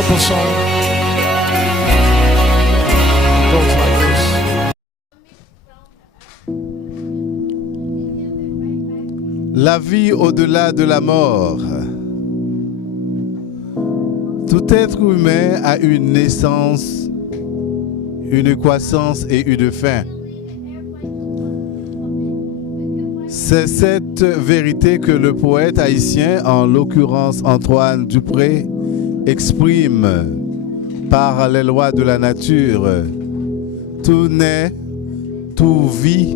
simple song. It goes like this. La vie au-delà de la mort. Tout être humain a une naissance, une croissance et une fin. C'est cette vérité que le poète haïtien, en l'occurrence Antoine Dupré, exprime par les lois de la nature. Tout naît, tout vit,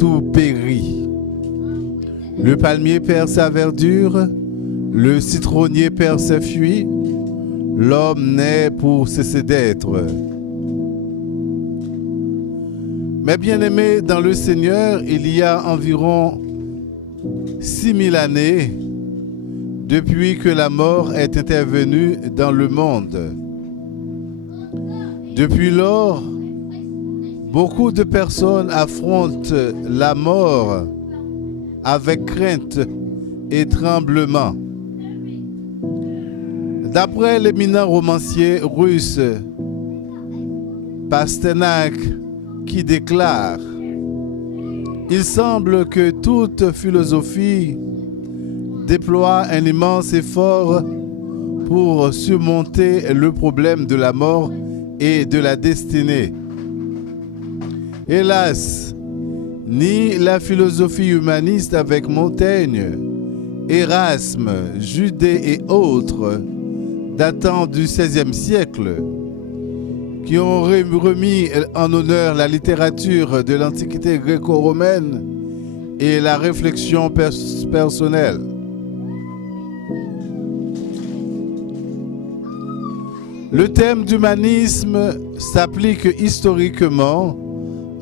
tout périt. Le palmier perd sa verdure, le citronnier perd ses fruits, l'homme naît pour cesser d'être. Mes bien-aimés, dans le Seigneur, il y a environ 6000 années depuis que la mort est intervenue dans le monde. Depuis lors, beaucoup de personnes affrontent la mort avec crainte et tremblement. D'après l'éminent romancier russe Pasternak, qui déclare « Il semble que toute philosophie déploie un immense effort pour surmonter le problème de la mort et de la destinée. Hélas, ni la philosophie humaniste avec Montaigne, Erasme, Judée et autres, datant du XVIe siècle, qui ont remis en honneur la littérature de l'Antiquité gréco-romaine et la réflexion personnelle. Le thème d'humanisme s'applique historiquement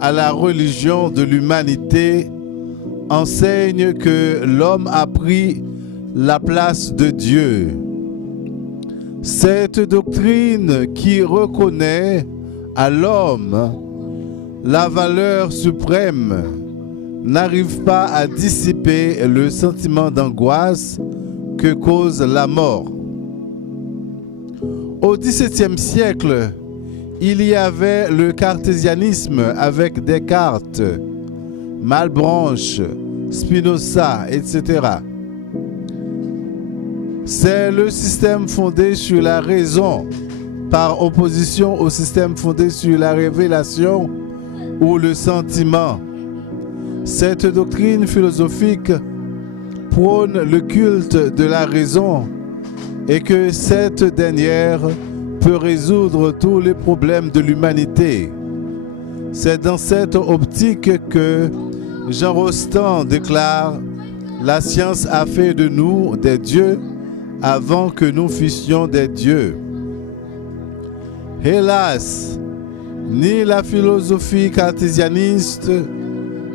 à la religion de l'humanité, enseigne que l'homme a pris la place de Dieu. Cette doctrine qui reconnaît à l'homme la valeur suprême n'arrive pas à dissiper le sentiment d'angoisse que cause la mort. Au XVIIe siècle, il y avait le cartésianisme avec Descartes, Malebranche, Spinoza, etc. C'est le système fondé sur la raison, par opposition au système fondé sur la révélation ou le sentiment. Cette doctrine philosophique prône le culte de la raison et que cette dernière peut résoudre tous les problèmes de l'humanité. C'est dans cette optique que Jean Rostand déclare « La science a fait de nous des dieux avant que nous fussions des dieux. » Hélas, ni la philosophie cartésianiste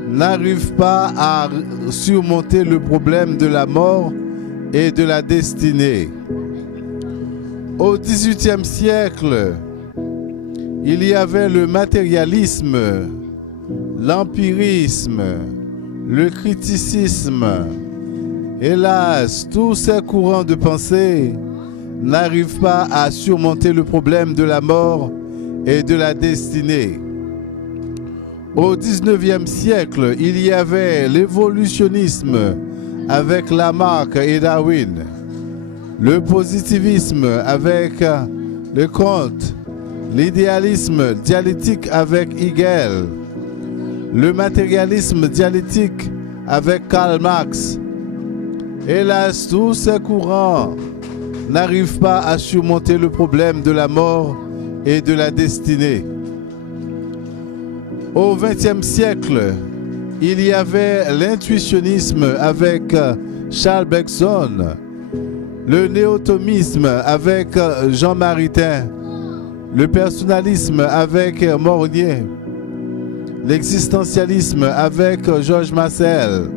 n'arrive pas à surmonter le problème de la mort et de la destinée. Au XVIIIe siècle, il y avait le matérialisme, l'empirisme, le criticisme. Hélas, tous ces courants de pensée n'arrivent pas à surmonter le problème de la mort et de la destinée. Au XIXe siècle, il y avait l'évolutionnisme avec Lamarck et Darwin, le positivisme avec Leconte, l'idéalisme dialectique avec Hegel, le matérialisme dialectique avec Karl Marx. Hélas, tous ces courants n'arrivent pas à surmonter le problème de la mort et de la destinée. Au XXe siècle, il y avait l'intuitionnisme avec Charles Bergson, le néo-thomisme avec Jean Maritain, le personnalisme avec Mornier, l'existentialisme avec Georges Marcel,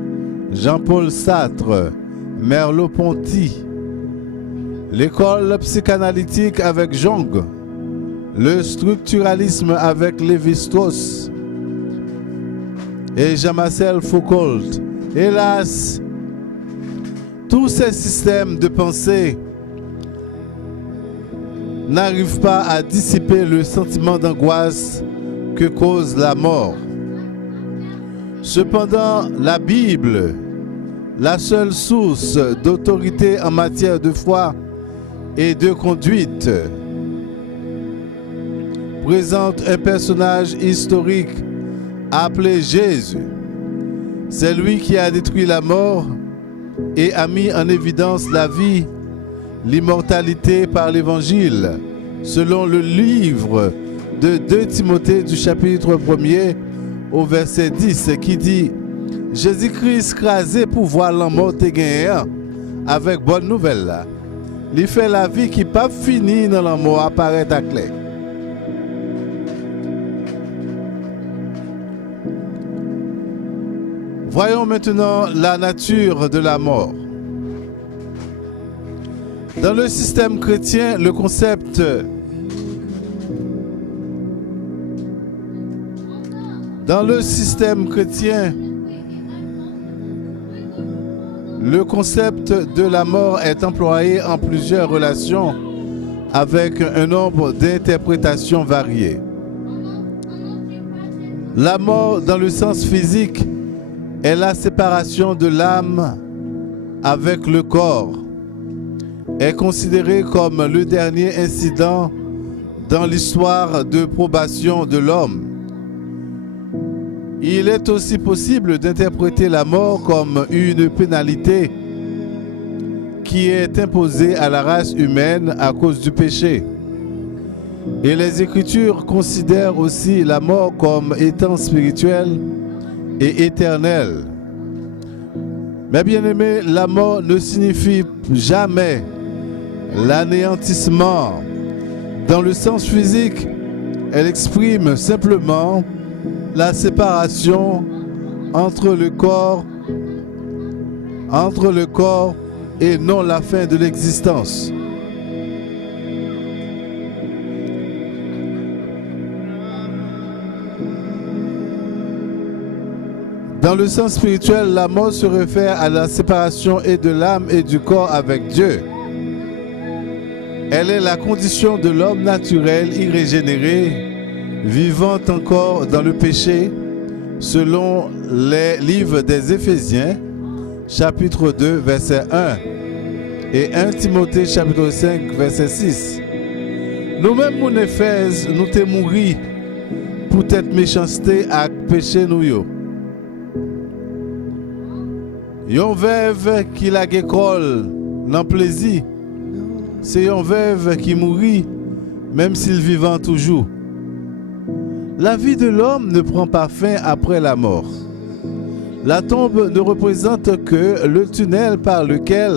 Jean-Paul Sartre, Merleau-Ponty, l'école psychanalytique avec Jung, le structuralisme avec Lévi-Strauss et Jean-Marcel Foucault. Hélas, tous ces systèmes de pensée n'arrive pas à dissiper le sentiment d'angoisse que cause la mort. Cependant, la Bible, la seule source d'autorité en matière de foi et de conduite, présente un personnage historique appelé Jésus. C'est lui qui a détruit la mort et a mis en évidence la vie, l'immortalité par l'Évangile, selon le livre de 2 Timothée du chapitre 1er au verset 10 qui dit « Jésus-Christ crasé pour voir la mort te gagner avec bonne nouvelle là. Il fait la vie qui pas fini dans la mort apparaît à clair. » Voyons maintenant la nature de la mort. Dans le système chrétien, le concept de la mort est employé en plusieurs relations avec un nombre d'interprétations variées. La mort dans le sens physique est la séparation de l'âme avec le corps, est considérée comme le dernier incident dans l'histoire de probation de l'homme. Il est aussi possible d'interpréter la mort comme une pénalité qui est imposée à la race humaine à cause du péché. Et les Écritures considèrent aussi la mort comme étant spirituelle et éternelle. Mais bien aimé, la mort ne signifie jamais l'anéantissement. Dans le sens physique, elle exprime simplement la séparation entre le corps et non la fin de l'existence. Dans le sens spirituel, la mort se réfère à la séparation et de l'âme et du corps avec Dieu. Elle est la condition de l'homme naturel irrégénéré, vivant encore dans le péché, selon les livres des Éphésiens, chapitre 2, verset 1, et 1 Timothée, chapitre 5, verset 6. Nous-mêmes, mon Éphèse, nous t'es mouri pour cette méchanceté à péché nous yo. Yon veuve qui la gécole dans plaisir, c'est yon veuve qui mourit même s'il vivant toujours. La vie de l'homme ne prend pas fin après la mort. La tombe ne représente que le tunnel par lequel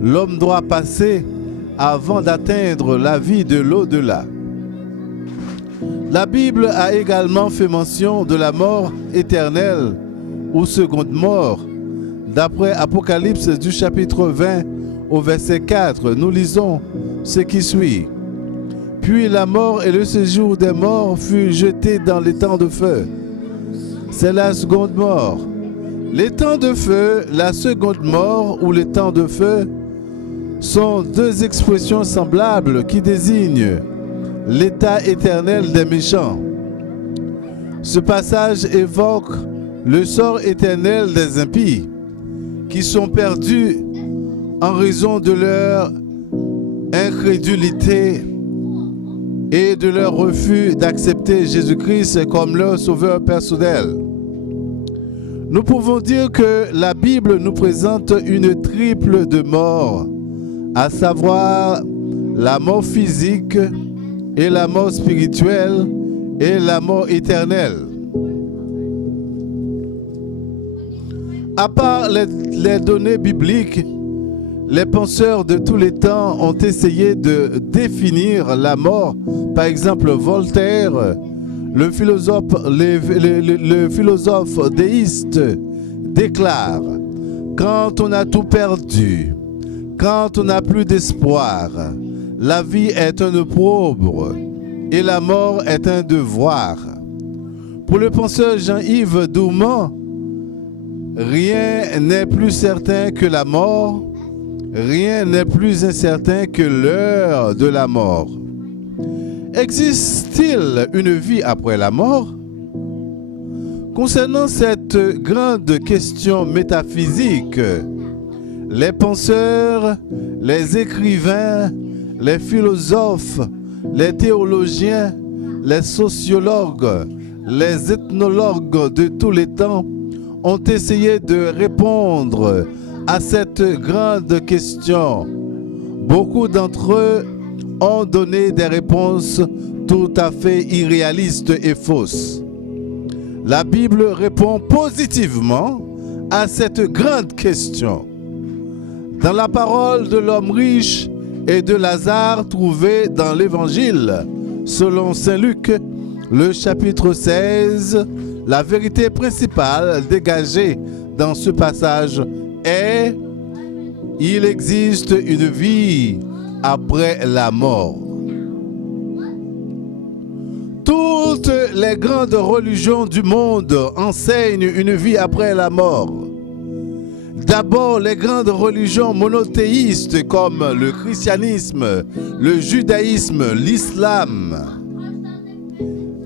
l'homme doit passer avant d'atteindre la vie de l'au-delà. La Bible a également fait mention de la mort éternelle ou seconde mort. D'après Apocalypse du chapitre 20 au verset 4, nous lisons ce qui suit. Puis la mort et le séjour des morts furent jetés dans les temps de feu. C'est la seconde mort. Les temps de feu, la seconde mort ou les temps de feu sont deux expressions semblables qui désignent l'état éternel des méchants. Ce passage évoque le sort éternel des impies qui sont perdus en raison de leur incrédulité et de leur refus d'accepter Jésus-Christ comme leur sauveur personnel. Nous pouvons dire que la Bible nous présente une triple de mort, à savoir la mort physique et la mort spirituelle et la mort éternelle. À part les données bibliques, les penseurs de tous les temps ont essayé de définir la mort. Par exemple, Voltaire, le philosophe déiste, déclare « Quand on a tout perdu, quand on n'a plus d'espoir, la vie est un opprobre et la mort est un devoir. » Pour le penseur Jean-Yves Doumont, rien n'est plus certain que la mort, rien n'est plus incertain que l'heure de la mort. Existe-t-il une vie après la mort? Concernant cette grande question métaphysique, les penseurs, les écrivains, les philosophes, les théologiens, les sociologues, les ethnologues de tous les temps ont essayé de répondre à cette grande question. Beaucoup d'entre eux ont donné des réponses tout à fait irréalistes et fausses. La Bible répond positivement à cette grande question. Dans la parole de l'homme riche et de Lazare trouvée dans l'Évangile, selon Saint Luc, le chapitre 16, la vérité principale dégagée dans ce passage est « Il existe une vie après la mort ». Toutes les grandes religions du monde enseignent une vie après la mort. D'abord, les grandes religions monothéistes comme le christianisme, le judaïsme, l'islam.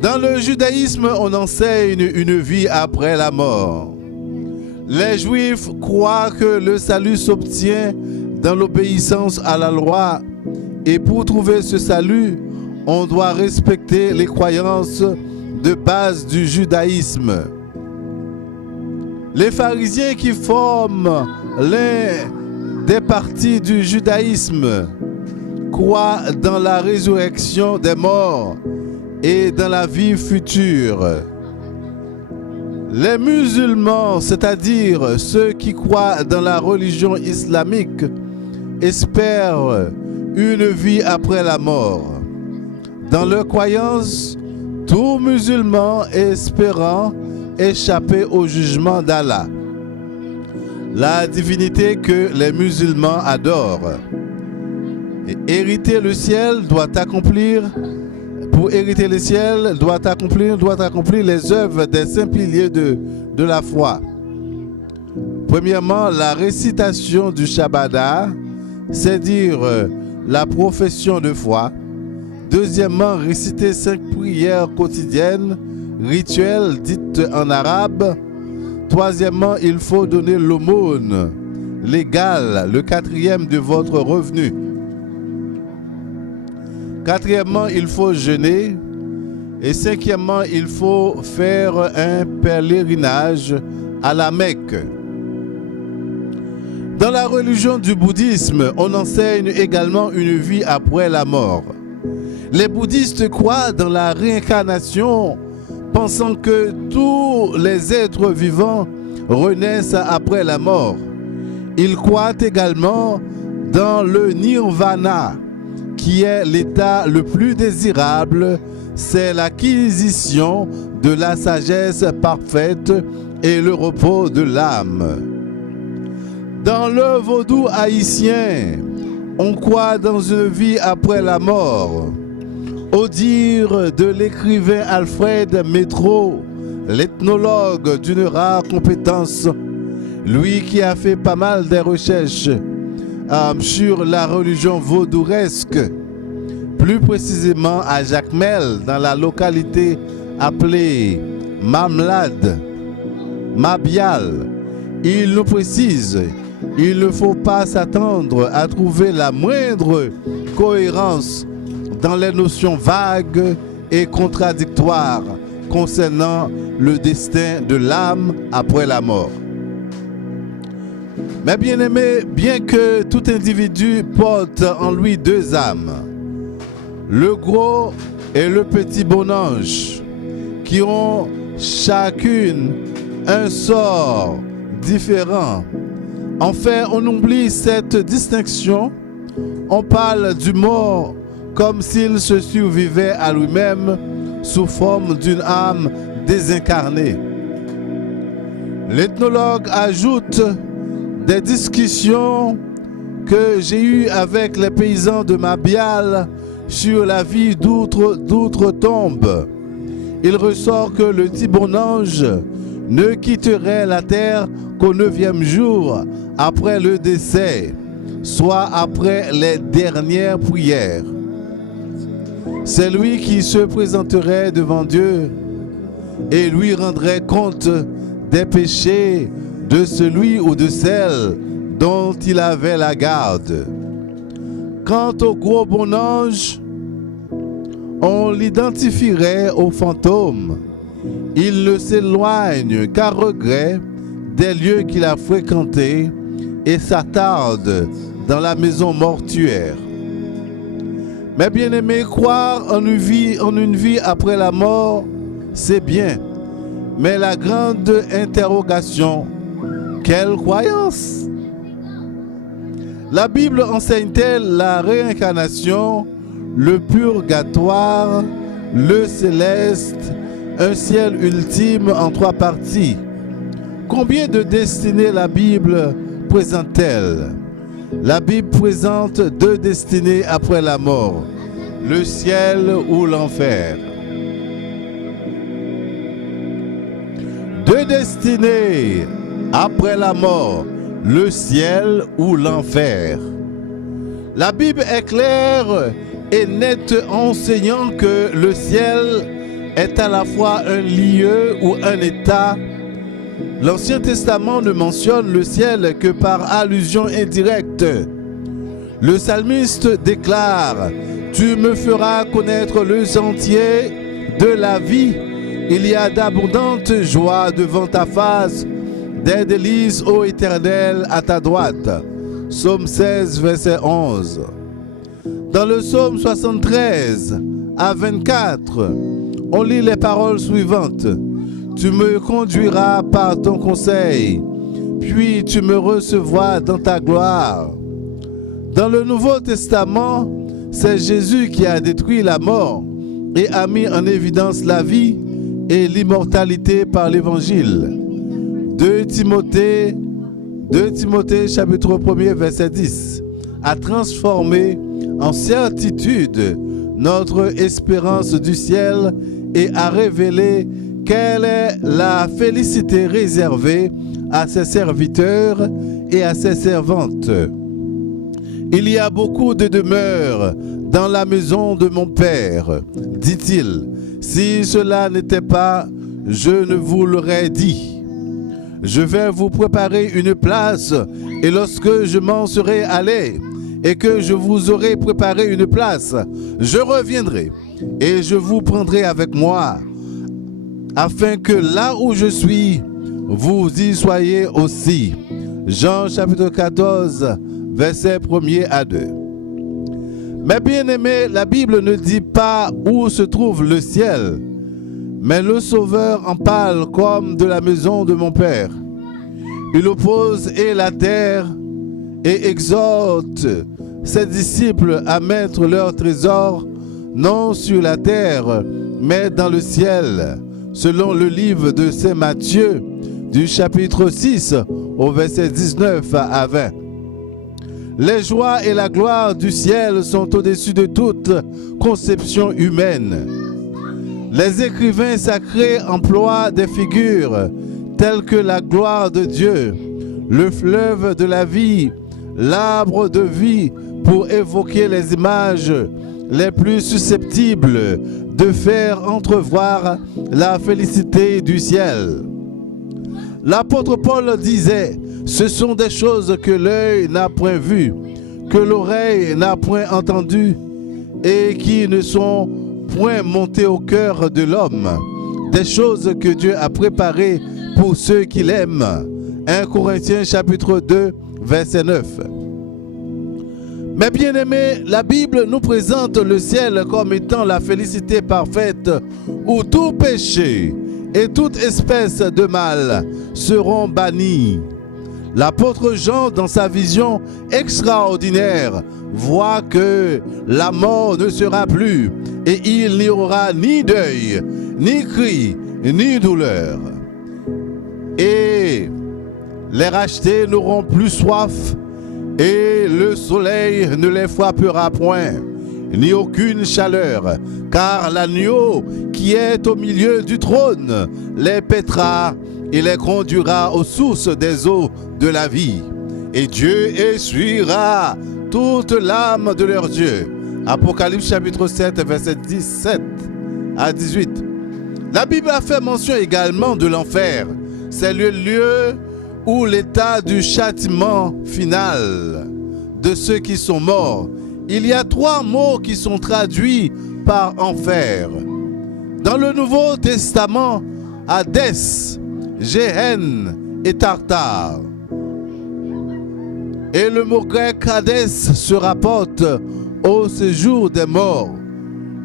Dans le judaïsme, on enseigne une vie après la mort. Les Juifs croient que le salut s'obtient dans l'obéissance à la loi et pour trouver ce salut, on doit respecter les croyances de base du judaïsme. Les pharisiens qui forment l'un des partis du judaïsme croient dans la résurrection des morts et dans la vie future. Les musulmans, c'est-à-dire ceux qui croient dans la religion islamique, espèrent une vie après la mort. Dans leur croyance, tout musulman espérant échapper au jugement d'Allah, la divinité que les musulmans adorent. Et hériter le ciel doit accomplir, pour hériter le ciel, doit accomplir les œuvres des saints piliers de la foi. Premièrement, la récitation du Shabada, c'est dire la profession de foi. Deuxièmement, réciter 5 prières quotidiennes, rituelles dites en arabe. Troisièmement, il faut donner l'aumône légale, le 4e de votre revenu. Quatrièmement, il faut jeûner. Et cinquièmement, il faut faire un pèlerinage à la Mecque. Dans la religion du bouddhisme, on enseigne également une vie après la mort. Les bouddhistes croient dans la réincarnation, pensant que tous les êtres vivants renaissent après la mort. Ils croient également dans le nirvana, qui est l'état le plus désirable, c'est l'acquisition de la sagesse parfaite et le repos de l'âme. Dans le vaudou haïtien, on croit dans une vie après la mort. Au dire de l'écrivain Alfred Métro, l'ethnologue d'une rare compétence, lui qui a fait pas mal de recherches sur la religion vaudouresque, plus précisément à Jacmel, dans la localité appelée Mamlad, Mabial. Il nous précise, il ne faut pas s'attendre à trouver la moindre cohérence dans les notions vagues et contradictoires concernant le destin de l'âme après la mort. Mais bien aimé, bien que tout individu porte en lui 2 âmes, le gros et le petit bon ange, qui ont chacune un sort différent. En fait, on oublie cette distinction. On parle du mort comme s'il se survivait à lui-même sous forme d'une âme désincarnée. L'ethnologue ajoute des discussions que j'ai eues avec les paysans de Mabial sur la vie d'outre-tombe. Il ressort que le petit bon ange ne quitterait la terre qu'au 9e jour après le décès. soit après les dernières prières. C'est lui qui se présenterait devant Dieu et lui rendrait compte des péchés de celui ou de celle dont il avait la garde. Quant au gros bon ange, on l'identifierait au fantôme. Il ne s'éloigne qu'à regret des lieux qu'il a fréquentés et s'attarde dans la maison mortuaire. Mais bien aimé, croire en une vie après la mort, c'est bien. Mais la grande interrogation, quelle croyance? La Bible enseigne-t-elle la réincarnation, le purgatoire, le céleste, un ciel ultime en 3 parties? Combien de destinées la Bible présente-t-elle? La Bible présente 2 destinées après la mort, le ciel ou l'enfer. 2 destinées après la mort, le ciel ou l'enfer. La Bible est claire et nette enseignant que le ciel est à la fois un lieu ou un état. L'Ancien Testament ne mentionne le ciel que par allusion indirecte. Le psalmiste déclare « Tu me feras connaître le sentier de la vie. Il y a d'abondantes joies devant ta face, des délices, ô Éternel, à ta droite. » Psaume 16, verset 11. Dans le psaume 73 à 24, on lit les paroles suivantes. Tu me conduiras par ton conseil, puis tu me recevras dans ta gloire. Dans le Nouveau Testament, c'est Jésus qui a détruit la mort et a mis en évidence la vie et l'immortalité par l'Évangile. 2 Timothée chapitre 1er verset 10 a transformé en certitude notre espérance du ciel et a révélé quelle est la félicité réservée à ses serviteurs et à ses servantes. Il y a beaucoup de demeures dans la maison de mon Père, dit-il. Si cela n'était pas, je ne vous l'aurais dit. Je vais vous préparer une place, et lorsque je m'en serai allé, et que je vous aurai préparé une place, je reviendrai, et je vous prendrai avec moi, afin que là où je suis, vous y soyez aussi. Jean chapitre 14, versets 1er à 2. Mais bien aimé, la Bible ne dit pas où se trouve le ciel, mais le Sauveur en parle comme de la maison de mon Père. Il oppose et la terre et exhorte ses disciples à mettre leur trésor non sur la terre, mais dans le ciel, selon le livre de Saint Matthieu, du chapitre 6 au verset 19 à 20. Les joies et la gloire du ciel sont au-dessus de toute conception humaine. Les écrivains sacrés emploient des figures telles que la gloire de Dieu, le fleuve de la vie, l'arbre de vie, pour évoquer les images les plus susceptibles de faire entrevoir la félicité du ciel. L'apôtre Paul disait: ce sont des choses que l'œil n'a point vues, que l'oreille n'a point entendues et qui ne sont point montées au cœur de l'homme, des choses que Dieu a préparées pour ceux qui l'aiment. 1 Corinthiens chapitre 2 verset 9. Mais bien aimé, la Bible nous présente le ciel comme étant la félicité parfaite où tout péché et toute espèce de mal seront bannis. L'apôtre Jean, dans sa vision extraordinaire, voit que la mort ne sera plus et il n'y aura ni deuil, ni cri, ni douleur. Et les rachetés n'auront plus soif et le soleil ne les frappera point, ni aucune chaleur, car l'agneau qui est au milieu du trône les paîtra et les conduira aux sources des eaux de la vie, et Dieu essuiera toute larme de leurs yeux. Apocalypse chapitre 7, verset 17 à 18. La Bible a fait mention également de l'enfer. C'est le lieu où l'état du châtiment final de ceux qui sont morts. Il y a 3 mots qui sont traduits par enfer. Dans le Nouveau Testament, Hadès, Géhenne et Tartare. Et le mot grec Hadès se rapporte au séjour des morts.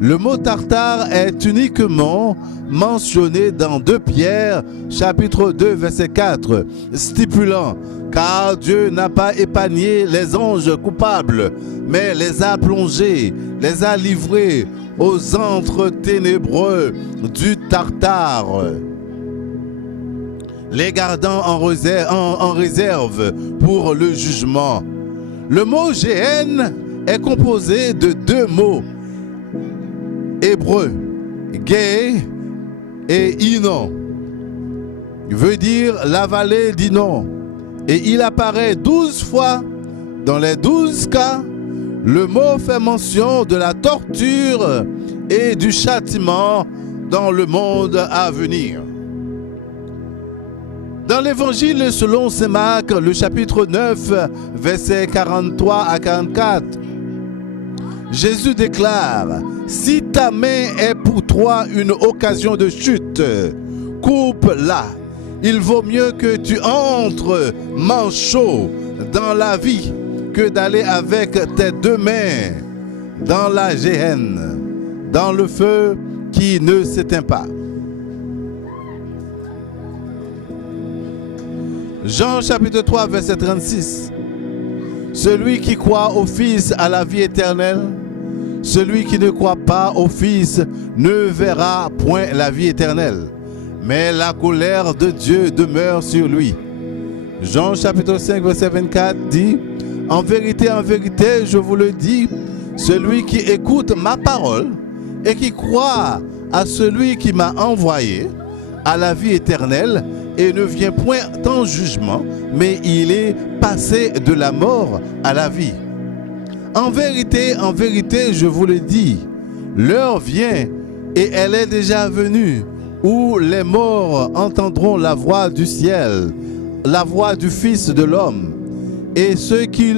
Le mot Tartare est uniquement mentionné dans 2 Pierre, chapitre 2, verset 4, stipulant « Car Dieu n'a pas épargné les anges coupables, mais les a plongés, les a livrés aux antres ténébreux du Tartare, les gardant en réserve pour le jugement. » Le mot Géhenne est composé de 2 mots hébreux, Gé et Inon, veut dire la vallée d'Inon, et il apparaît 12 fois. Dans les 12 cas, le mot fait mention de la torture et du châtiment dans le monde à venir. Dans l'évangile selon saint Marc, le chapitre 9, versets 43 à 44, Jésus déclare « Si ta main est pour toi une occasion de chute, coupe-la. Il vaut mieux que tu entres manchot dans la vie que d'aller avec tes 2 mains dans la géhenne, dans le feu qui ne s'éteint pas. » Jean chapitre 3, verset 36. Celui qui croit au Fils a la vie éternelle. Celui qui ne croit pas au Fils ne verra point la vie éternelle, mais la colère de Dieu demeure sur lui. Jean chapitre 5, verset 24 dit « En vérité, je vous le dis, celui qui écoute ma parole et qui croit à celui qui m'a envoyé a la vie éternelle et ne vient point en jugement, mais il est passé de la mort à la vie. En vérité, je vous le dis, l'heure vient et elle est déjà venue où les morts entendront la voix du ciel, la voix du Fils de l'homme. Et ceux qui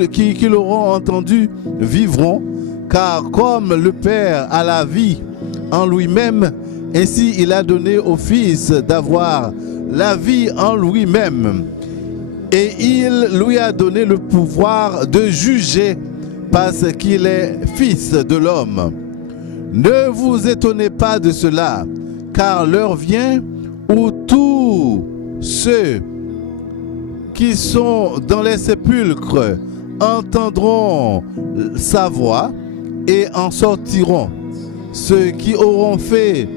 l'auront entendu vivront, car comme le Père a la vie en lui-même, ainsi il a donné au Fils d'avoir la vie en lui-même. Et il lui a donné le pouvoir de juger parce qu'il est Fils de l'homme. Ne vous étonnez pas de cela, car l'heure vient où tous ceux qui sont dans les sépulcres entendront sa voix et en sortiront. Ceux qui auront fait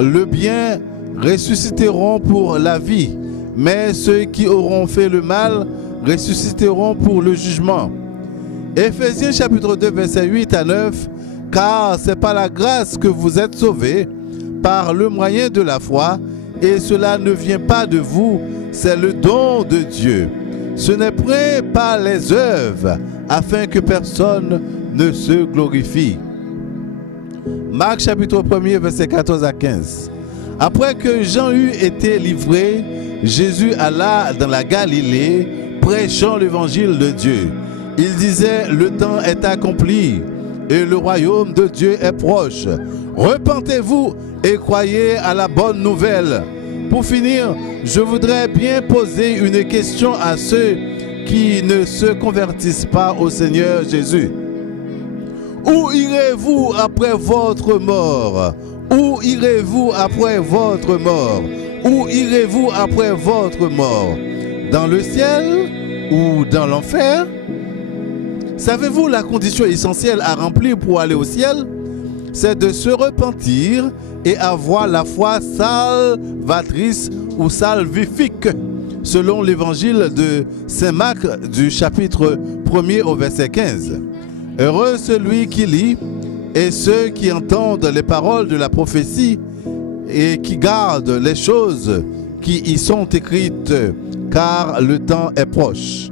le bien ressusciteront pour la vie, mais ceux qui auront fait le mal ressusciteront pour le jugement. Éphésiens chapitre 2 verset 8 à 9, car c'est par la grâce que vous êtes sauvés, par le moyen de la foi, et cela ne vient pas de vous, c'est le don de Dieu. Ce n'est point par les œuvres, afin que personne ne se glorifie. Marc chapitre 1 verset 14 à 15. Après que Jean eut été livré, Jésus alla dans la Galilée, prêchant l'évangile de Dieu. Il disait, le temps est accompli et le royaume de Dieu est proche. Repentez-vous et croyez à la bonne nouvelle. Pour finir, je voudrais bien poser une question à ceux qui ne se convertissent pas au Seigneur Jésus. Où irez-vous après votre mort? Où irez-vous après votre mort? Où irez-vous après votre mort? Dans le ciel ou dans l'enfer? Savez-vous la condition essentielle à remplir pour aller au ciel? C'est de se repentir et avoir la foi salvatrice ou salvifique, selon l'évangile de saint Marc du chapitre 1er au verset 15. Heureux celui qui lit et ceux qui entendent les paroles de la prophétie et qui gardent les choses qui y sont écrites, car le temps est proche.